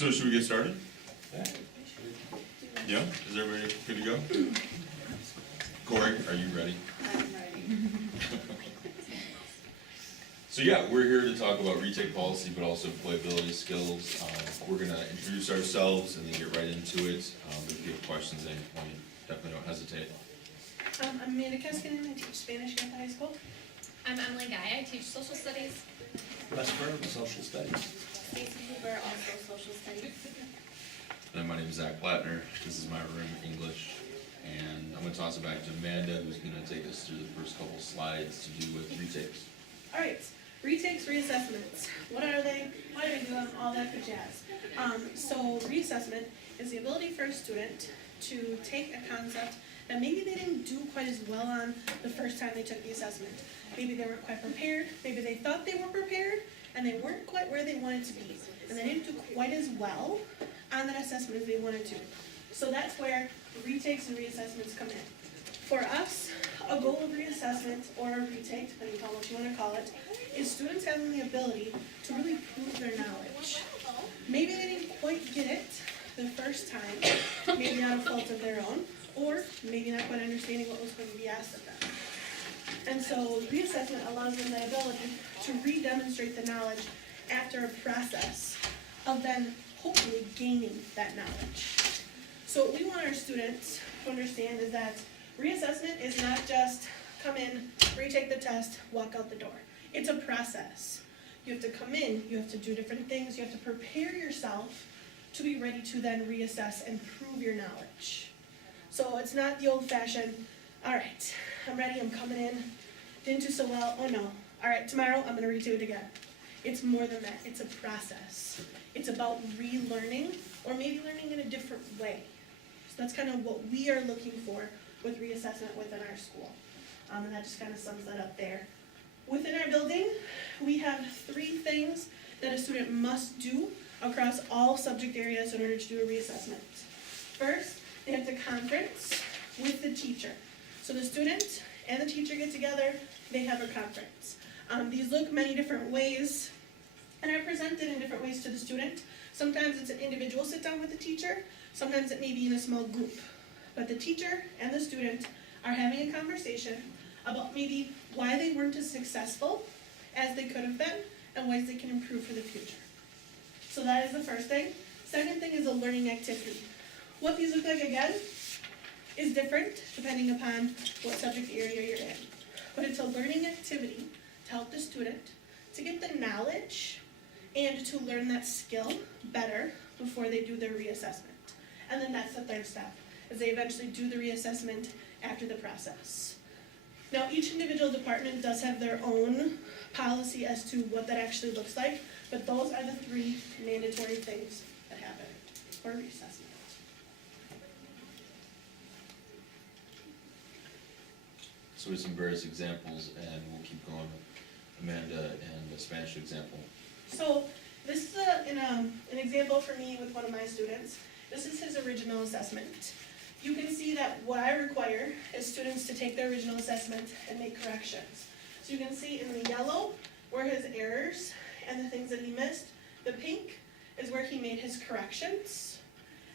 So should we get started? Yeah, is everybody good to go? Corey, are you ready? I'm ready. So yeah, we're here to talk about retake policy, but also employability skills. We're gonna introduce ourselves and then get right into it. If you have questions at any point, definitely don't hesitate. I'm Amanda Keskinen, I teach Spanish here at the high school. I'm Emily Guy, I teach social studies. Wes Burns, social studies. Stacy Hoover, also social studies. And my name is Zach Plattner. This is my room, English. And I'm gonna toss it back to Amanda, who's gonna take us through the first couple slides to do with retakes. Alright, retakes, reassessments. What are they? Why do we do them? All that good jazz. So reassessment is the ability for a student to take a concept that maybe they didn't do quite as well on the first time they took the assessment. Maybe they weren't quite prepared, maybe they thought they were prepared, and they weren't quite where they wanted to be. And they didn't do quite as well on that assessment as they wanted to. So that's where retakes and reassessments come in. For us, a goal of reassessment or a retake, depending on what you want to call it, is students having the ability to really prove their knowledge. Maybe they didn't quite get it the first time, maybe out of fault of their own, or maybe not quite understanding what was going to be asked of them. And so reassessment allows them the ability to re-demonstrate the knowledge after a process of then hopefully gaining that knowledge. So what we want our students to understand is that reassessment is not just come in, retake the test, walk out the door. It's a process. You have to come in, you have to do different things, you have to prepare yourself to be ready to then reassess and prove your knowledge. So it's not the old-fashioned, all right, I'm ready, I'm coming in, didn't do so well, oh no, all right, tomorrow I'm gonna redo it again. It's more than that, it's a process. It's about relearning, or maybe learning in a different way. So that's kind of what we are looking for with reassessment within our school. And that just kind of sums that up there. Within our building, we have 3 things that a student must do across all subject areas in order to do a reassessment. First, they have to conference with the teacher. So the student and the teacher get together, they have a conference. These look many different ways and are presented in different ways to the student. Sometimes it's an individual sit down with the teacher, sometimes it may be in a small group. But the teacher and the student are having a conversation about maybe why they weren't as successful as they could have been and ways they can improve for the future. So that is the first thing. Second thing is a learning activity. What these look like again is different depending upon what subject area you're in. But it's a learning activity to help the student to get the knowledge and to learn that skill better before they do their reassessment. And then that's the third step, is they eventually do the reassessment after the process. Now each individual department does have their own policy as to what that actually looks like, but those are the 3 mandatory things that happen for reassessment. So we have some various examples, and we'll keep going with Amanda and the Spanish example. So this is an example for me with one of my students. This is his original assessment. You can see that what I require is students to take their original assessment and make corrections. So you can see in the yellow were his errors and the things that he missed. The pink is where he made his corrections.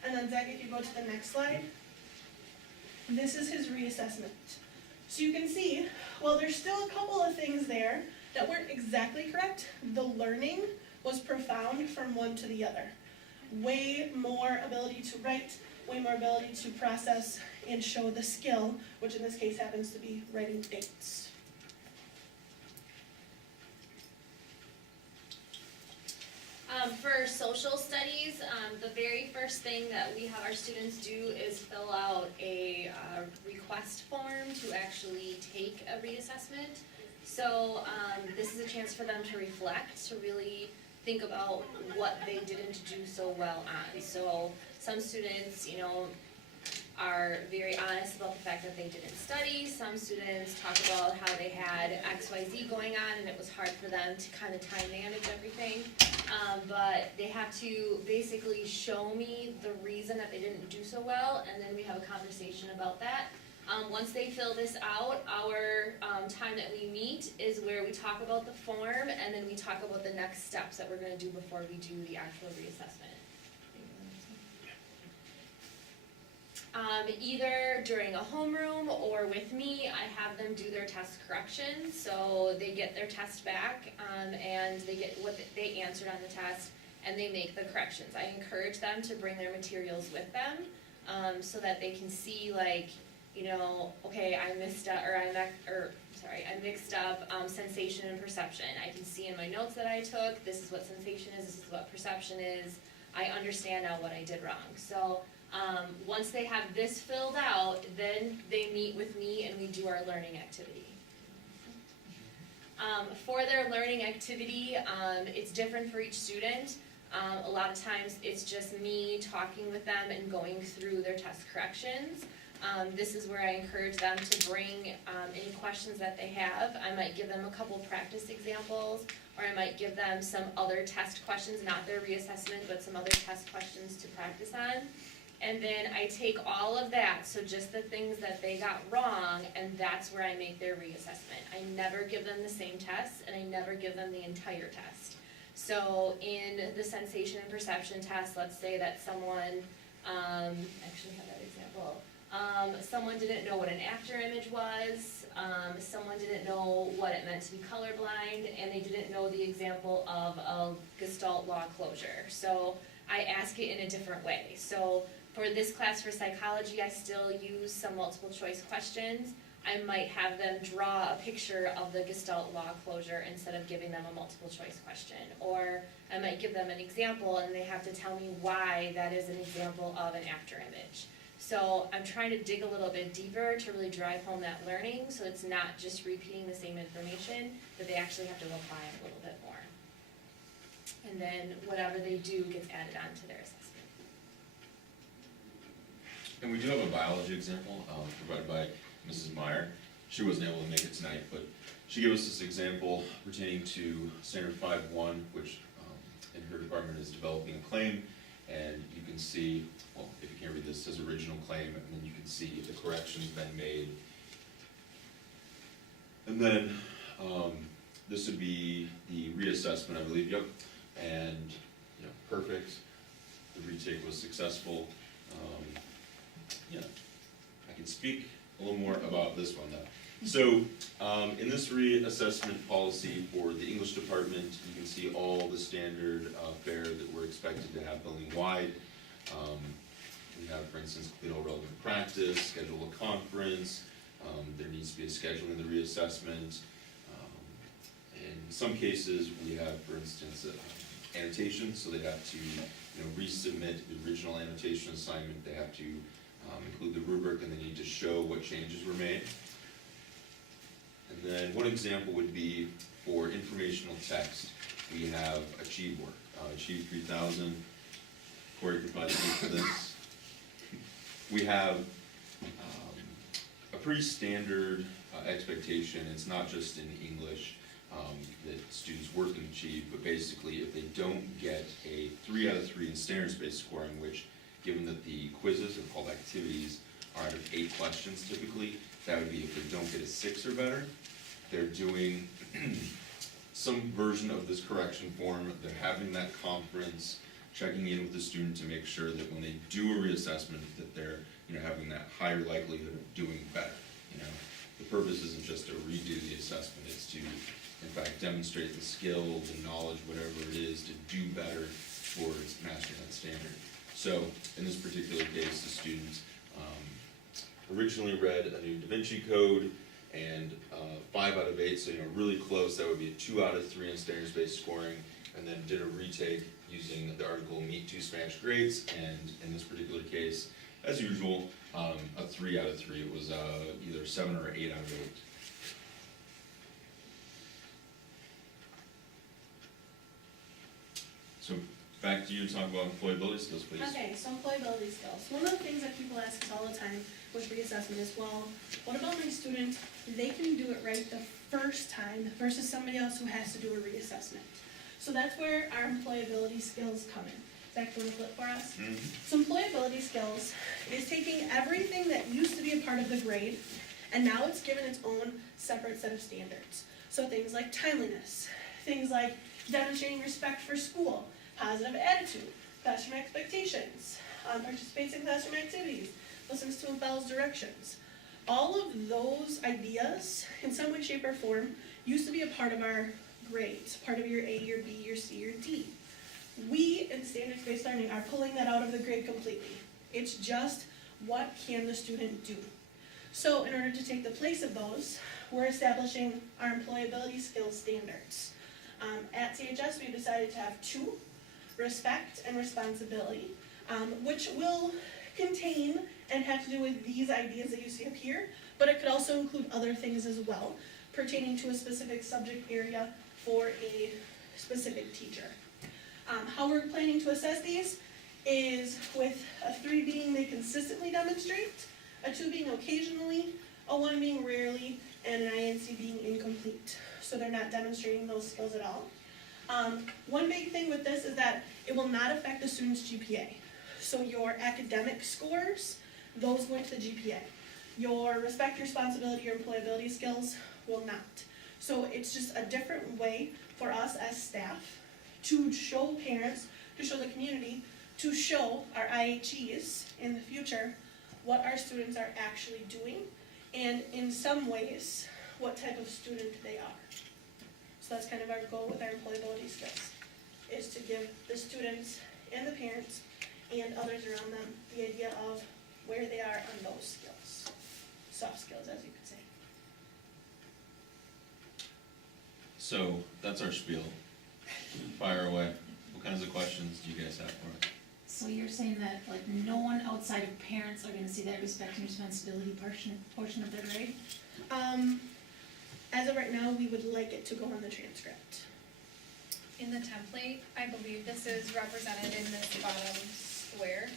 And then Zach, if you go to the next slide, this is his reassessment. So you can see, well, there's still a couple of things there that weren't exactly correct. The learning was profound from one to the other. Way more ability to write, way more ability to process and show the skill, which in this case happens to be writing dates. For social studies, the very first thing that we have our students do is fill out a request form to actually take a reassessment. So this is a chance for them to reflect, to really think about what they didn't do so well on. So some students, are very honest about the fact that they didn't study. Some students talk about how they had XYZ going on and it was hard for them to kind of time manage everything. But they have to basically show me the reason that they didn't do so well, and then we have a conversation about that. Once they fill this out, our time that we meet is where we talk about the form, and then we talk about the next steps that we're going to do before we do the actual reassessment. Either during a homeroom or with me, I have them do their test corrections, so they get their test back, and they get what they answered on the test, and they make the corrections. I encourage them to bring their materials with them, so that they can see, like, you know, okay, I mixed up sensation and perception. I can see in my notes that I took, this is what sensation is, this is what perception is. I understand now what I did wrong. So once they have this filled out, then they meet with me and we do our learning activity. For their learning activity, it's different for each student. A lot of times it's just me talking with them and going through their test corrections. This is where I encourage them to bring any questions that they have. I might give them a couple practice examples, or I might give them some other test questions, not their reassessment, but some other test questions to practice on. And then I take all of that, so just the things that they got wrong, and that's where I make their reassessment. I never give them the same test, and I never give them the entire test. So in the sensation and perception test, let's say that someone, actually have that example. Someone didn't know what an after image was, someone didn't know what it meant to be colorblind, and they didn't know the example of a Gestalt law closure. So I ask it in a different way. So for this class for psychology, I still use some multiple choice questions. I might have them draw a picture of the Gestalt law closure instead of giving them a multiple choice question. Or I might give them an example and they have to tell me why that is an example of an after image. So I'm trying to dig a little bit deeper to really drive home that learning, so it's not just repeating the same information, but they actually have to apply it a little bit more. And then whatever they do gets added on to their assessment. And we do have a biology example provided by Mrs. Meyer. She wasn't able to make it tonight, but she gave us this example pertaining to Standard 5.1, which in her department is developing a claim. And you can see, well, if you can't read this, it says original claim, and then you can see the corrections been made. And then this would be the reassessment, I believe, yep. And, you know, perfect. The retake was successful. Yeah, I can speak a little more about this one though. So, in this reassessment policy for the English department, you can see all the standard fare that we're expected to have building-wide. We have, for instance, complete all relevant practice, schedule a conference, there needs to be a schedule in the reassessment. In some cases, we have, for instance, annotations, so they have to, resubmit the original annotation assignment. They have to include the rubric, and they need to show what changes were made. And then one example would be for informational text. We have Achieve work, Achieve 3000. Corey could probably speak to this. We have a pretty standard expectation. It's not just in English that students work in Achieve, but basically if they don't get a 3 out of 3 in standards-based scoring, which, given that the quizzes are called activities, are out of 8 questions typically, that would be if they don't get a 6 or better. They're doing some version of this correction form, they're having that conference, checking in with the student to make sure that when they do a reassessment that they're having that higher likelihood of doing better. The purpose isn't just to redo the assessment, it's to in fact demonstrate the skill, the knowledge, whatever it is, to do better towards mastering that standard. So in this particular case, the students originally read a new Da Vinci Code and 5 out of 8, so really close. That would be a 2 out of 3 in standards-based scoring, and then did a retake using the article Meet 2 Spanish Grades, and in this particular case, as usual, a 3 out of 3. It was either 7 or 8 out of 8. So back to you to talk about employability skills, please. Okay, so employability skills. One of the things that people ask us all the time with reassessment is, well, what about my student? They can do it right the first time versus somebody else who has to do a reassessment. So that's where our employability skills come in. Zach, do you want to flip for us? Mm-hmm. So employability skills is taking everything that used to be a part of the grade, and now it's given its own separate set of standards. So things like timeliness, things like demonstrating respect for school, positive attitude, classroom expectations, participates in classroom activities, listens to and follows directions. All of those ideas, in some way, shape, or form, used to be a part of our grades, part of your A, your B, your C, your D. We, in standards-based learning, are pulling that out of the grade completely. It's just, what can the student do? So in order to take the place of those, we're establishing our employability skills standards. At CHS, we've decided to have 2, respect and responsibility, which will contain and have to do with these ideas that you see up here, but it could also include other things as well, pertaining to a specific subject area for a specific teacher. How we're planning to assess these is with a 3 being they consistently demonstrate, a 2 being occasionally, a 1 being rarely, and an INC being incomplete. So they're not demonstrating those skills at all. One big thing with this is that it will not affect the student's GPA. So your academic scores, those go into the GPA. Your respect, responsibility, or employability skills will not. So it's just a different way for us as staff to show parents, to show the community, to show our IHEs in the future what our students are actually doing, and in some ways, what type of student they are. So that's kind of our goal with our employability skills, is to give the students and the parents and others around them the idea of where they are on those skills, soft skills, as you could say. So that's our spiel. Fire away. What kinds of questions do you guys have for us? So you're saying that like no one outside of parents are gonna see that respect and responsibility portion of their grade? As of right now, we would like it to go on the transcript. In the template, I believe this is represented in this bottom square,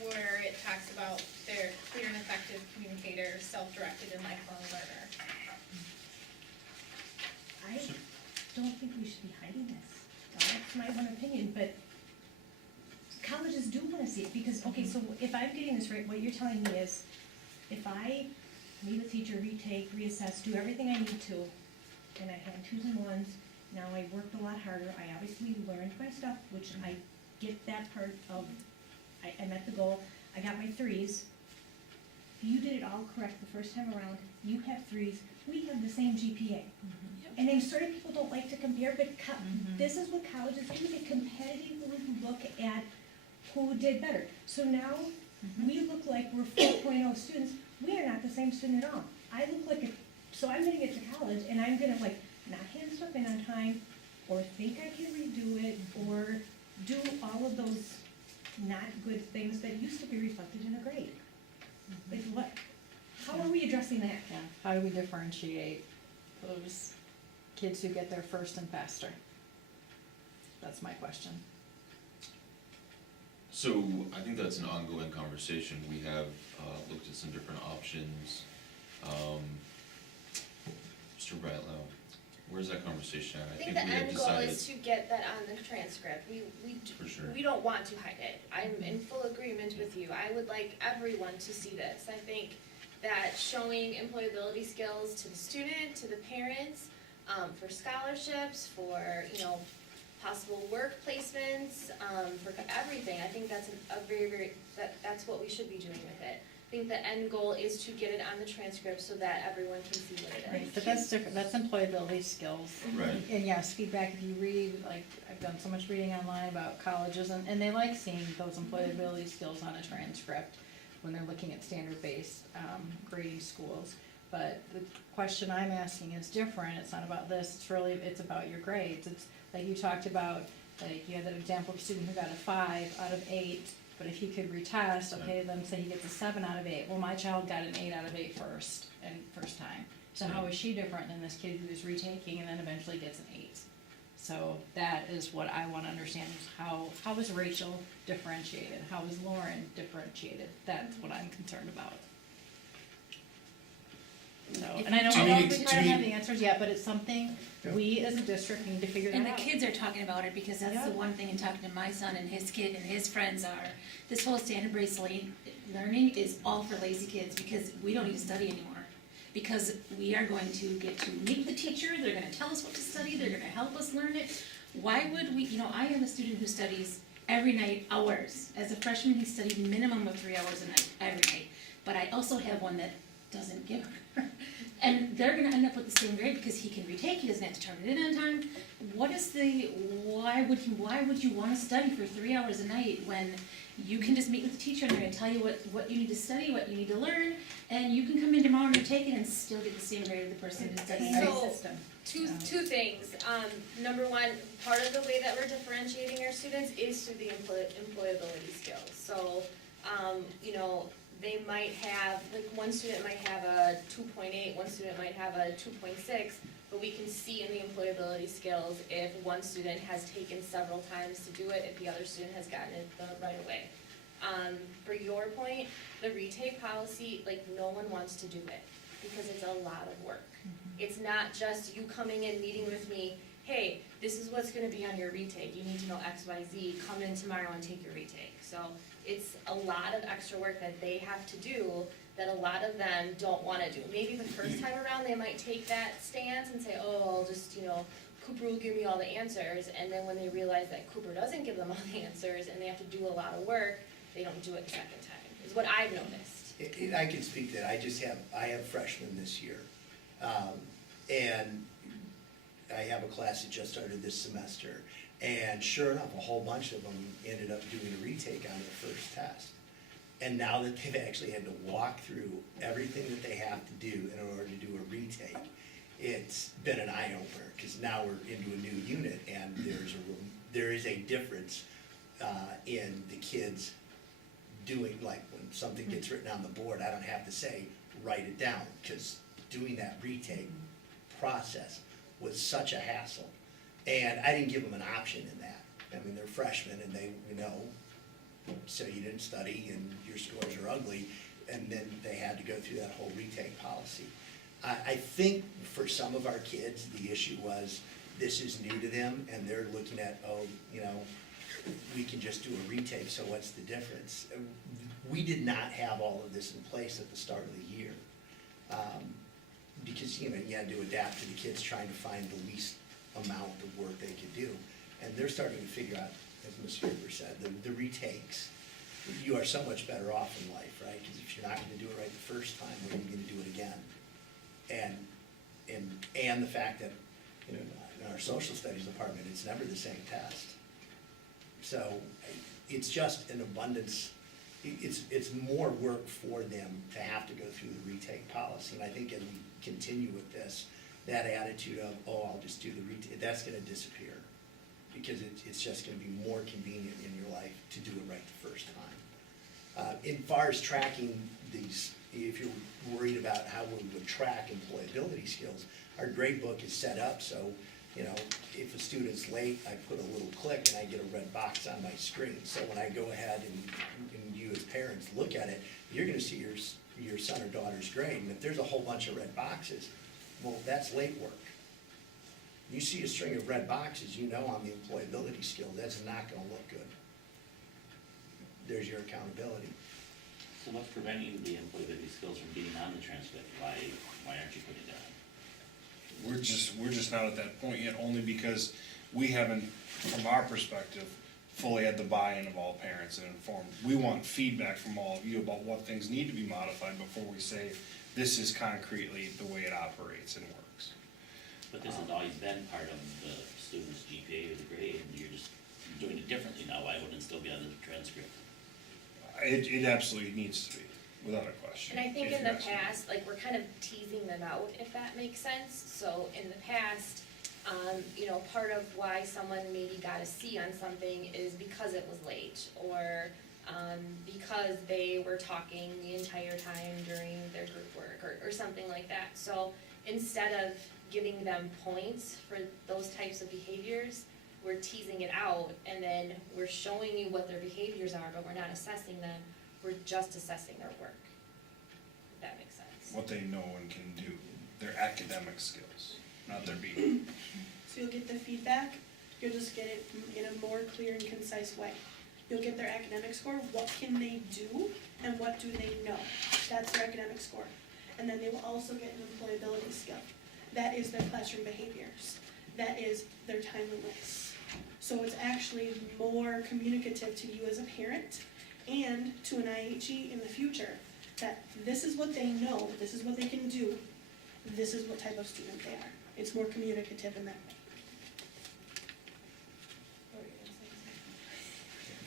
where it talks about their clear and effective communicator, self-directed and lifelong learner. I don't think we should be hiding this. That's my one opinion, but colleges do wanna see it, because, okay, so if I'm getting this right, what you're telling me is, if I meet a teacher, retake, reassess, do everything I need to, and I had 2s and 1s, now I worked a lot harder, I obviously learned my stuff, which I get that part of, I met the goal, I got my 3s. You did it all correct the first time around, you have 3s, we have the same GPA. And I'm sorry people don't like to compare, but this is what colleges do, they competitively look at who did better. So now, we look like we're 4.0 students, we are not the same student at all. I look like so I'm gonna get to college, and I'm gonna like, not hand stuff in on time, or think I can redo it, or do all of those not good things that used to be reflected in a grade. Like what, how are we addressing that? Yeah, how do we differentiate those kids who get there first and faster? That's my question. So I think that's an ongoing conversation. We have looked at some different options. Mr. Bratlow, where's that conversation at? I think the we have end goal decided. is to get that on the transcript. For sure. We don't want to hide it. I'm in full agreement with you. I would like everyone to see this. I think that showing employability skills to the student, to the parents, for scholarships, for, possible work placements, for everything. I think that's a very, that's what we should be doing with it. I think the end goal is to get it on the transcript so that everyone can see what it is. Right, but that's different, that's employability skills. Right. And yes, feedback, if you read, like, I've done so much reading online about colleges, and they like seeing those employability skills on a transcript when they're looking at standard-based grading schools. But the question I'm asking is different, it's not about this, it's about your grades. It's like you talked about, like you had that example of a student who got a 5 out of 8, but if he could retest, okay, then say he gets a 7 out of 8. Well, my child got an 8 out of 8 first time. So how is she different than this kid who is retaking and then eventually gets an 8? So that is what I want to understand, is how is Rachel differentiated? How is Lauren differentiated? That's what I'm concerned about. So, and I know we might not have the answers yet, but it's something we as a district need to figure that And the out. kids are talking about it, because that's the one thing in talking to my son and his kid and his friends are, this whole standard-based learning is all for lazy kids, because we don't need to study anymore. Because we are going to get to meet the teacher, they're gonna tell us what to study, they're gonna help us learn it. Why would we, I am a student who studies every night hours. As a freshman, he studied minimum of 3 hours a night, every night. but I also have one that doesn't give her. And they're gonna end up with the same grade because he can retake, he doesn't have to turn it in on time. Why would you wanna study for 3 hours a night when you can just meet with the teacher and they're gonna tell you what you need to study, what you need to learn, and you can come in tomorrow and retake it and still get the same grade as the person who studied the So- system. Two things. Number one, part of the way that we're differentiating our students is through the employability skills. So, you know, they might have, like, one student might have a 2.8, one student might have a 2.6, but we can see in the employability skills if one student has taken several times to do it, if the other student has gotten it done right away. For your point, the retake policy, like, no one wants to do it because it's a lot of work. It's not just you coming in, meeting with me, hey, this is what's gonna be on your retake, you need to know X, Y, Z, come in tomorrow and take your retake. So it's a lot of extra work that they have to do that a lot of them don't wanna do. Maybe the first time around, they might take that stance and say, oh, I'll just, you know, Cooper will give me all the answers, and then when they realize that Cooper doesn't give them all the answers and they have to do a lot of work, they don't do it the second time, is what I've noticed. I can speak to that, I have freshmen this year. And I have a class that just started this semester, and sure enough, a whole bunch of them ended up doing a retake on their first test. And now that they've actually had to walk through everything that they have to do in order to do a retake, it's been an eye-opener, because now we're into a new unit, and there is a difference in the kids doing, like, when something gets written on the board, I don't have to say, write it down, because doing that retake process was such a hassle. And I didn't give them an option in that. I mean, they're freshmen and they, you know, so you didn't study and your scores are ugly, and then they had to go through that whole retake policy. I think for some of our kids, the issue was this is new to them and they're looking at, oh, you know, we can just do a retake, so what's the difference? We did not have all of this in place at the start of the year. Because, you know, you had to adapt to the kids trying to find the least amount of work they could do. And they're starting to figure out, as Ms. Gerber said, the retakes, you are so much better off in life, right? Because if you're not gonna do it right the first time, when are you gonna do it again? And the fact that, you know, in our social studies department, it's never the same test. So it's just an abundance, it's more work for them to have to go through the retake policy. And I think as we continue with this, that attitude of, oh, I'll just do the retake, that's gonna disappear. Because it's just gonna be more convenient in your life to do it right the first time. In far as tracking these, if you're worried about how we would track employability skills, our grade book is set up so, you know, if a student's late, I put a little click and I get a red box on my screen. So when I go ahead and you as parents look at it, you're gonna see your son or daughter's grade. And if there's a whole bunch of red boxes, well, that's late work. You see a string of red boxes, you know on the employability skill, that's not gonna look good. There's your accountability. So what's preventing the employability skills from getting on the transcript? Why aren't you putting it on? We're just not at that point yet, only because we haven't, from our perspective, fully had the buy-in of all parents and informed. We want feedback from all of you about what things need to be modified before we say, this is concretely the way it operates and works. But this has always been part of the student's GPA or the grade, and you're just doing it differently now. Why wouldn't it still be on the transcript? It absolutely needs to be, without a question. And I think if in the you're asking me. past, like, we're kind of teasing them out, if that makes sense. So in the past, you know, part of why someone maybe got a C on something is because it was late, or because they were talking the entire time during their group work, or something like that. So instead of giving them points for those types of behaviors, we're teasing it out, and then we're showing you what their behaviors are, but we're not assessing them, we're just assessing their work, if that makes sense. What they know and can do, their academic skills, not their behavior. So you'll get the feedback, you'll just get it in a more clear and concise way. You'll get their academic score, what can they do, and what do they know? That's their academic score. And then they will also get an employability skill. That is their classroom behaviors. That is their timeliness. So it's actually more communicative to you as a parent and to an IHE in the future that this is what they know, this is what they can do, this is what type of student they are. It's more communicative in that way.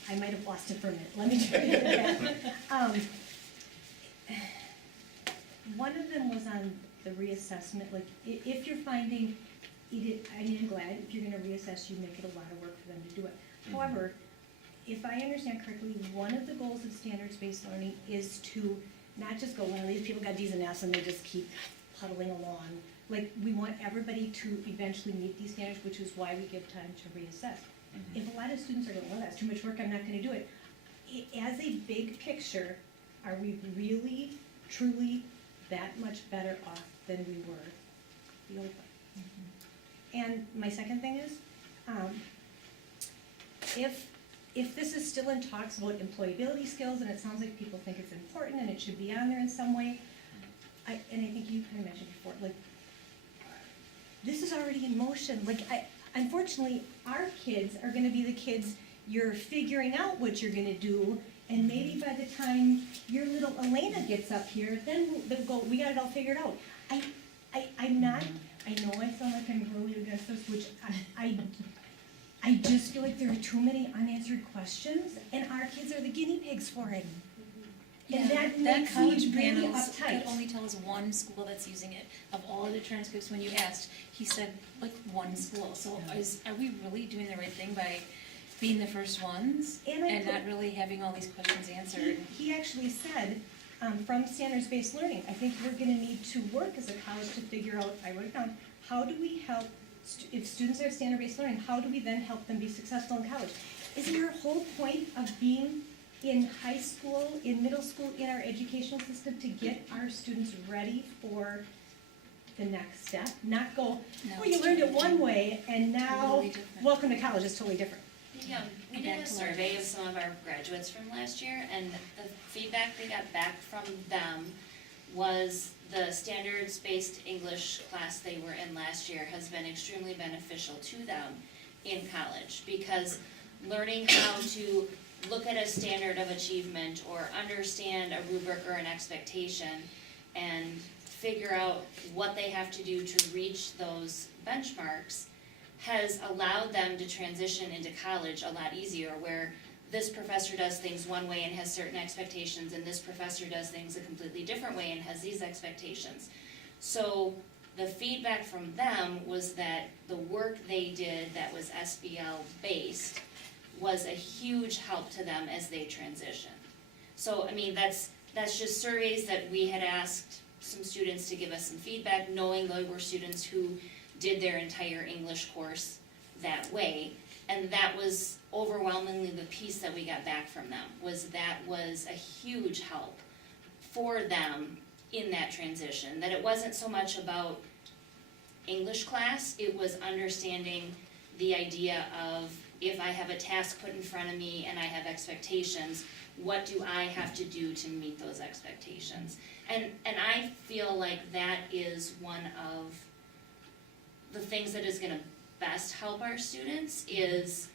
I might have lost it for a minute, let me try it. One of them was on the reassessment, like, if you're finding, I'm glad, if you're gonna reassess, you make it a lot of work for them to do it. However, if I understand correctly, one of the goals of standards-based learning is to not just go, well, these people got D's and F's and they just keep puddling along. Like, we want everybody to eventually meet these standards, which is why we give time to reassess. If a lot of students are going, well, that's too much work, I'm not gonna do it. As a big picture, are we really, truly that much better off than we were the old way? And my second thing is, if this is still in talks about employability skills, and it sounds like people think it's important and it should be on there in some way, and I think you kind of mentioned before, like, this is already in motion. Like, unfortunately, our kids are gonna be the kids you're figuring out what you're gonna do, and maybe by the time your little Elena gets up here, then they'll go, we got it all figured out. I'm not, I know I sound like I'm really against this, which I just feel like there are too many unanswered questions, and our kids are the guinea pigs for it. And that makes me college really panels uptight. could only tell us one school that's using it. Of all of the transcripts, when you asked, he said like one school. So are we really doing the right thing by being the first ones and not really having all these questions answered? He actually said, from standards-based learning, I think we're gonna need to work as a college to figure out, I wrote it down, how do we help, if students are standard-based learning, how do we then help them be successful in college? Isn't your whole point of being in high school, in middle school, in our educational system to get our students ready for the next step? Not go, No, well, you it's learned it totally one way and now, Totally different. welcome to college, it's totally different. Yeah, we did a survey of some of our graduates from last year, and the feedback we got back from them was the standards-based English class they were in last year has been extremely beneficial to them in college, because learning how to look at a standard of achievement or understand a rubric or an expectation and figure out what they have to do to reach those benchmarks has allowed them to transition into college a lot easier, where this professor does things one way and has certain expectations, and this professor does things a completely different way and has these expectations. So the feedback from them was that the work they did that was SBL based was a huge help to them as they transition. So, I mean, that's just surveys that we had asked some students to give us some feedback, knowing they were students who did their entire English course that way. And that was overwhelmingly the piece that we got back from them, was a huge help for them in that transition. That it wasn't so much about English class, it was understanding the idea of, if I have a task put in front of me and I have expectations, what do I have to do to meet those expectations? And I feel like that is one of the things that is gonna best help our students. Is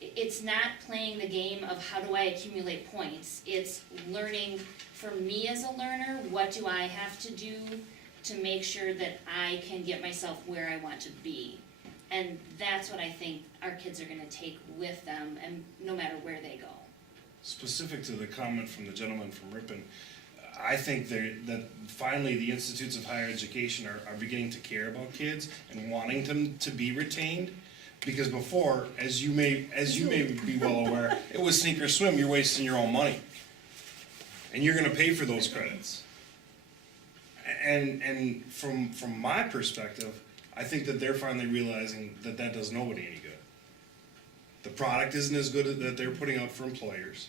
it's not playing the game of how do I accumulate points, it's learning, for me as a learner, what do I have to do to make sure that I can get myself where I want to be. And that's what I think our kids are gonna take with them, and no matter where they go. Specific to the comment from the gentleman from Ripon, I think that finally the institutes of higher education are beginning to care about kids and wanting them to be retained. Because before, as you may be well aware, it was sink or swim, you're wasting your own money. And you're gonna pay for those credits. And from my perspective, I think that they're finally realizing that that does nobody any good. The product isn't as good as that they're putting out for employers,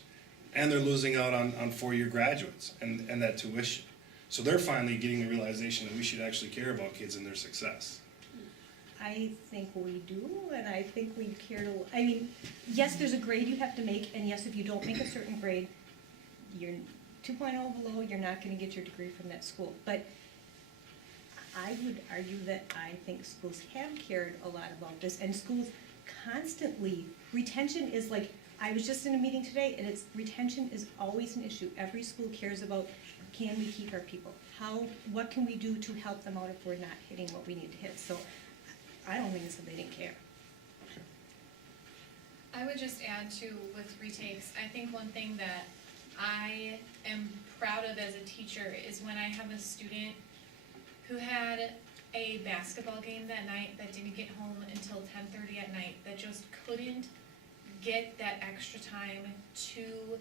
and they're losing out on four-year graduates and that tuition. So they're finally getting the realization that we should actually care about kids and their success. I think we do, and I think we care to, I mean, yes, there's a grade you have to make, and yes, if you don't make a certain grade, you're 2.0 below, you're not gonna get your degree from that school. But I would argue that I think schools have cared a lot about this, and schools constantly, retention is like, I was just in a meeting today, and retention is always an issue. Every school cares about can we keep our people? What can we do to help them out if we're not hitting what we need to hit? So I don't think it's that they didn't care. I would just add to with retakes, I think one thing that I am proud of as a teacher is when I have a student who had a basketball game that night that didn't get home until 10:30 at night, that just couldn't get that extra time to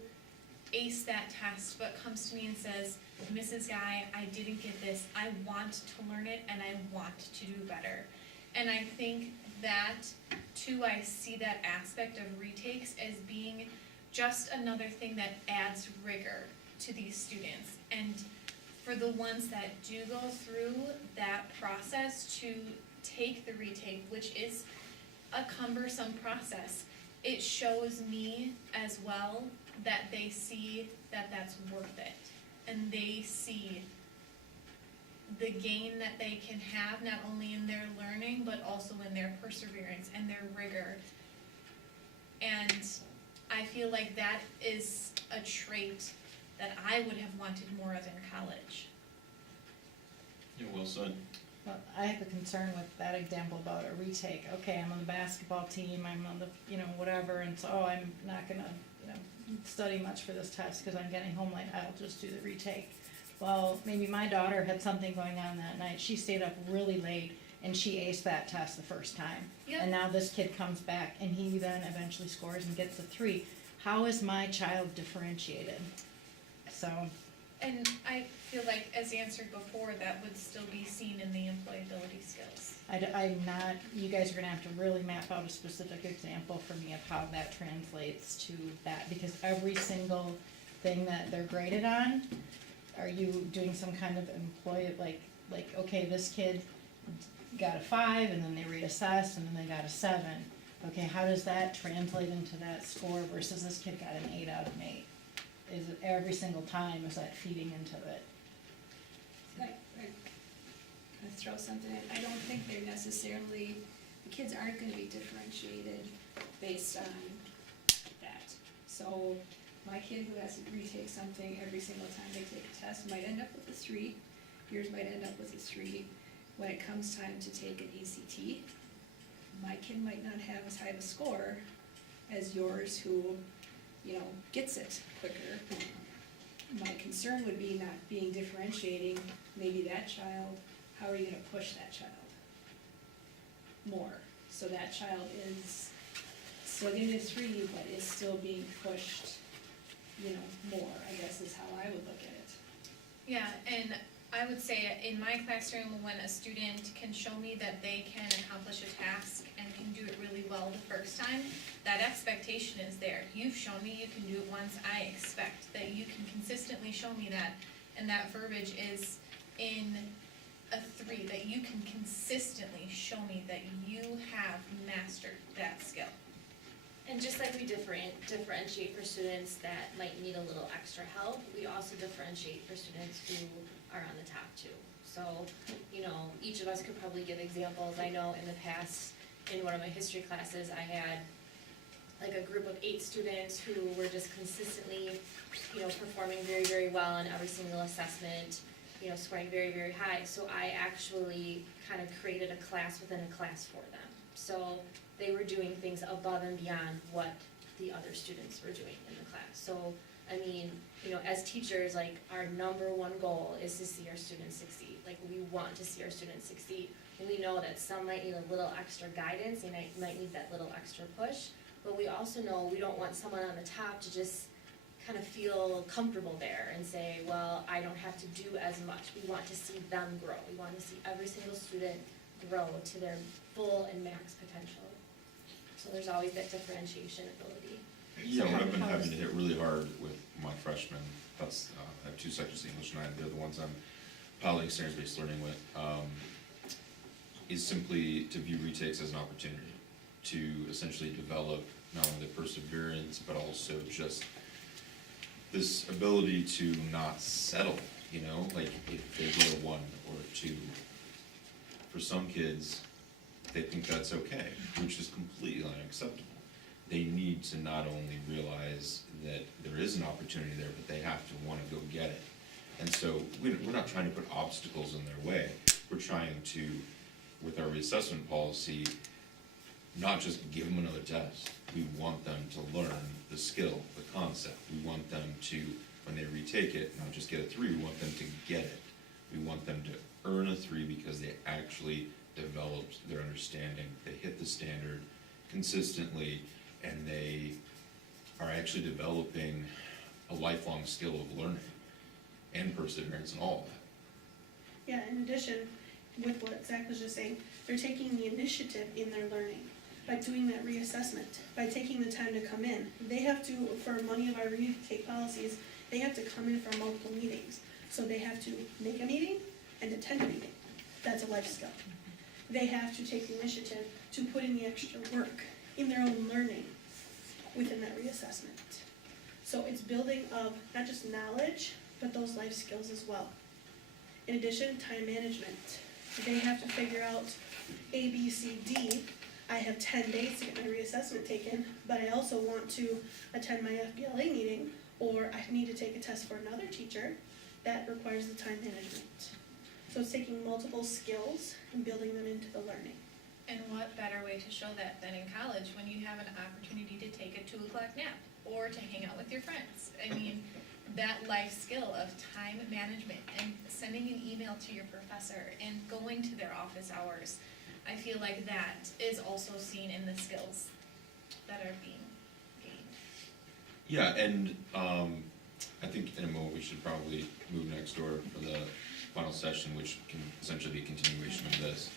ace that test, but comes to me and says, Mrs. Guy, I didn't get this, I want to learn it and I want to do better. And I think that too, I see that aspect of retakes as being just another thing that adds rigor to these students. And for the ones that do go through that process to take the retake, which is a cumbersome process, it shows me as well that they see that that's worth it. And they see the gain that they can have, not only in their learning, but also in their perseverance and their rigor. And I feel like that is a trait that I would have wanted more of in college. Yeah, well said. Well, I have a concern with that example about a retake. Okay, I'm on the basketball team, I'm on the, whatever, and so, I'm not gonna, study much for this test because I'm getting home late, I'll just do the retake. Well, maybe my daughter had something going on that night, she stayed up really late and she aced that test the first time. Yep. And now this kid comes back and he then eventually scores and gets a 3. How is my child differentiated? So, And I feel like, as answered before, that would still be seen in the employability skills. I'm not, you guys are gonna have to really map out a specific example for me of how that translates to that, because every single thing that they're graded on, are you doing some kind of like, okay, this kid got a 5, and then they reassessed, and then they got a 7. Okay, how does that translate into that score versus this kid got an 8 out of an 8? Is it every single time, is that feeding into it? I'm gonna throw something in. I don't think they're necessarily, the kids aren't gonna be differentiated based on that. So my kid who has to retake something every single time they take a test might end up with a 3. Yours might end up with a 3. When it comes time to take an ACT, my kid might not have as high of a score as yours who, gets it quicker. My concern would be not being differentiating, maybe that child, how are you gonna push that child more? So that child is still getting a 3, but is still being pushed, more, I guess is how I would look at it. Yeah, and I would say in my classroom, when a student can show me that they can accomplish a task and can do it really well the first time, that expectation is there. You've shown me you can do it once, I expect that you can consistently show me that, and that verbiage is in a 3, that you can consistently show me that you have mastered that skill. And just like we differentiate for students that might need a little extra help, we also differentiate for students who are on the top too. So, each of us could probably give examples. I know in the past, in one of my history classes, I had like a group of 8 students who were just consistently, performing very, very well on every single assessment, scoring very, very high. So I actually kind of created a class within a class for them. So they were doing things above and beyond what the other students were doing in the class. So, as teachers, like, our number one goal is to see our students succeed. Like, we want to see our students succeed. And we know that some might need a little extra guidance, they might need that little extra push, but we also know we don't want someone on the top to just kind of feel comfortable there and say, well, I don't have to do as much. We want to see them grow. We want to see every single student grow to their full and max potential. So there's always that differentiation ability. Yeah, what I've been having to hit really hard with my freshmen, that's, I have 2 sections, English and I, they're the ones I'm piloting experience-based learning with, is simply to view retakes as an opportunity to essentially develop not only the perseverance, but also just this ability to not settle, like if they get a 1 or a 2. For some kids, they think that's okay, which is completely unacceptable. They need to not only realize that there is an opportunity there, but they have to want to go get it. And so we're not trying to put obstacles in their way. We're trying to, with our reassessment policy, not just give them another test. We want them to learn the skill, the concept. We want them to, when they retake it, not just get a 3, we want them to get it. We want them to earn a 3 because they actually developed their understanding. They hit the standard consistently, and they are actually developing a lifelong skill of learning and perseverance and all of that. Yeah, in addition, with what Zach was just saying, they're taking the initiative in their learning by doing that reassessment, by taking the time to come in. They have to, for many of our retake policies, they have to come in for multiple meetings. So they have to make a meeting and attend a meeting. That's a life skill. They have to take the initiative to put in the extra work in their own learning within that reassessment. So it's building of not just knowledge, but those life skills as well. In addition, time management. They have to figure out A, B, C, D. I have 10 days to get my reassessment taken, but I also want to attend my FBLA meeting, or I need to take a test for another teacher. That requires the time management. So it's taking multiple skills and building them into the learning. And what better way to show that than in college, when you have an opportunity to take a 2 o'clock nap, or to hang out with your friends? I mean, that life skill of time management, and sending an email to your professor, and going to their office hours, I feel like that is also seen in the skills that are being gained. Yeah, and I think in a moment we should probably move next door for the final session, which can essentially be a continuation of this.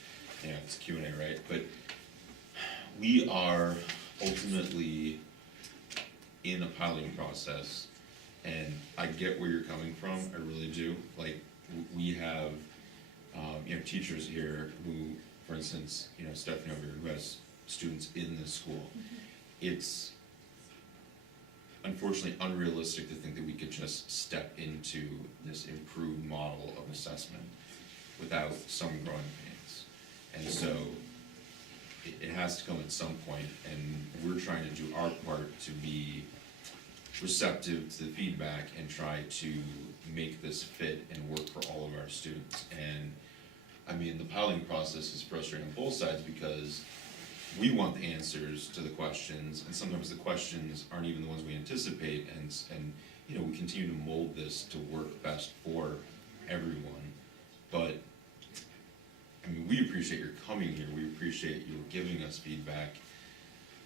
Yeah, it's Q&A, right? But we are ultimately in a piloting process, and I get where you're coming from, I really do. Like, we have, teachers here who, for instance, Stephanie over here, who has students in this school. It's unfortunately unrealistic to think that we could just step into this improved model of assessment without some growing pains. And so it has to come at some point, and we're trying to do our part to be receptive to the feedback and try to make this fit and work for all of our students. And I mean, the piloting process is frustrating on both sides because we want the answers to the questions, and sometimes the questions aren't even the ones we anticipate, and we continue to mold this to work best for everyone. But I mean, we appreciate your coming here. We appreciate you giving us feedback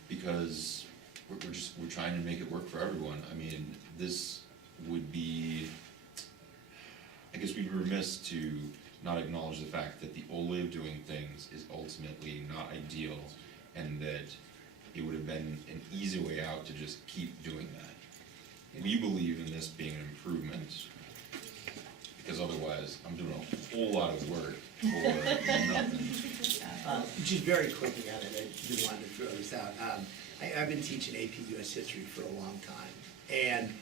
because we're trying to make it work for everyone. I mean, this would be, I guess we'd be remiss to not acknowledge the fact that the old way of doing things is ultimately not ideal, and that it would have been an easy way out to just keep doing that. We believe in this being an improvement, because otherwise I'm doing a whole lot of work for nothing. Just very quickly on it, I didn't want to throw this out. I've been teaching AP US History for a long time, and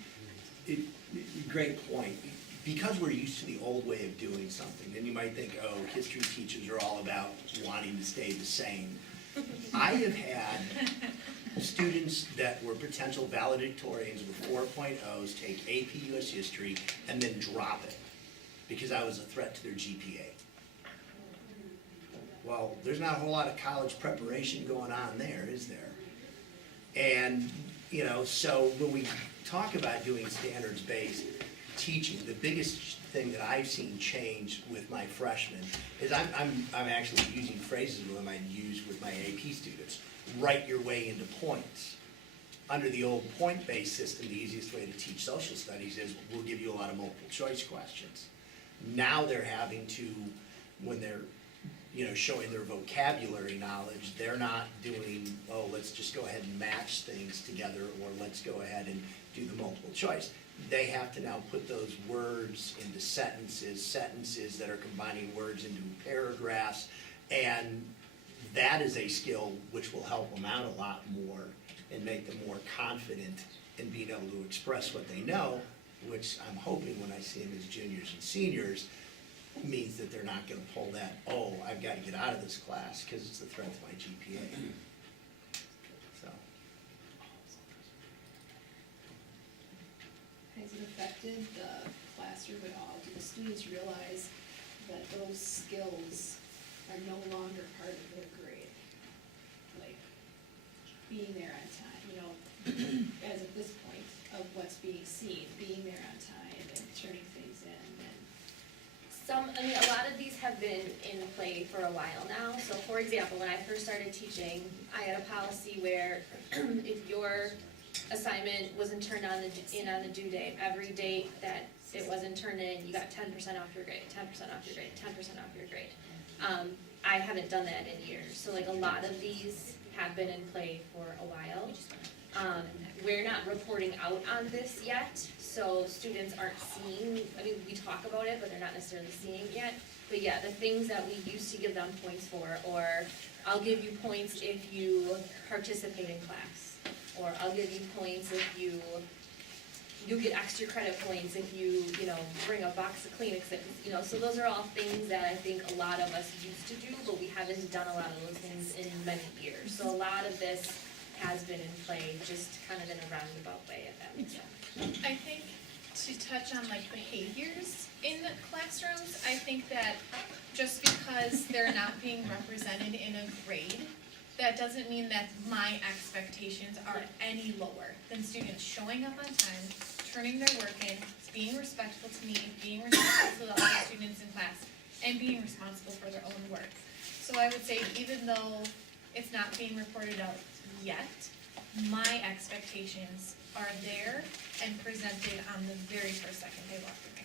great point. Because we're used to the old way of doing something, then you might think, oh, history teachers are all about wanting to stay the same. I have had students that were potential valedictorians with 4.0s take AP US History and then drop it because I was a threat to their GPA. Well, there's not a whole lot of college preparation going on there, is there? And, so when we talk about doing standards-based teaching, the biggest thing that I've seen change with my freshmen is I'm actually using phrases that I might use with my AP students. Write your way into points. Under the old point-based system, the easiest way to teach social studies is we'll give you a lot of multiple choice questions. Now they're having to, when they're showing their vocabulary knowledge, they're not doing, oh, let's just go ahead and match things together, or let's go ahead and do the multiple choice. They have to now put those words into sentences that are combining words into paragraphs, and that is a skill which will help them out a lot more and make them more confident in being able to express what they know, which I'm hoping when I see them as juniors and seniors means that they're not going to pull that, oh, I've got to get out of this class because it's the threat to my GPA. So. Has it affected the classroom classroom at all? Do the students realize that those skills are no longer part of their grade? Like, being there on time, you know, as of this point of what's being seen, being there on time and turning things in and. A lot of these have been in play for a while now. So for example, when I first started teaching, I had a policy where if your assignment wasn't turned in on the due date, every date that it wasn't turned in, you got 10% off your grade, 10% off your grade, 10% off your grade. I haven't done that in years. So like a lot of these have been in play for a while. We're not reporting out on this yet, so students aren't seeing, I mean, we talk about it, but they're not necessarily seeing it yet. But yeah, the things that we used to give them points for, or I'll give you points if you participate in class, or I'll give you points if you get extra credit points if you bring a box of Kleenex, so those are all things that I think a lot of us used to do, but we haven't done a lot of those things in many years. So a lot of this has been in play, just kind of in a roundabout way, if that makes sense. I think to touch on like behaviors in the classrooms, I think that just because they're not being represented in a grade, that doesn't mean that my expectations are any lower than students showing up on time, turning their work in, being respectful to me, being respectful to the other students in class, and being responsible for their own work. So I would say even though it's not being reported out yet, my expectations are there and presented on the very first second they walk in.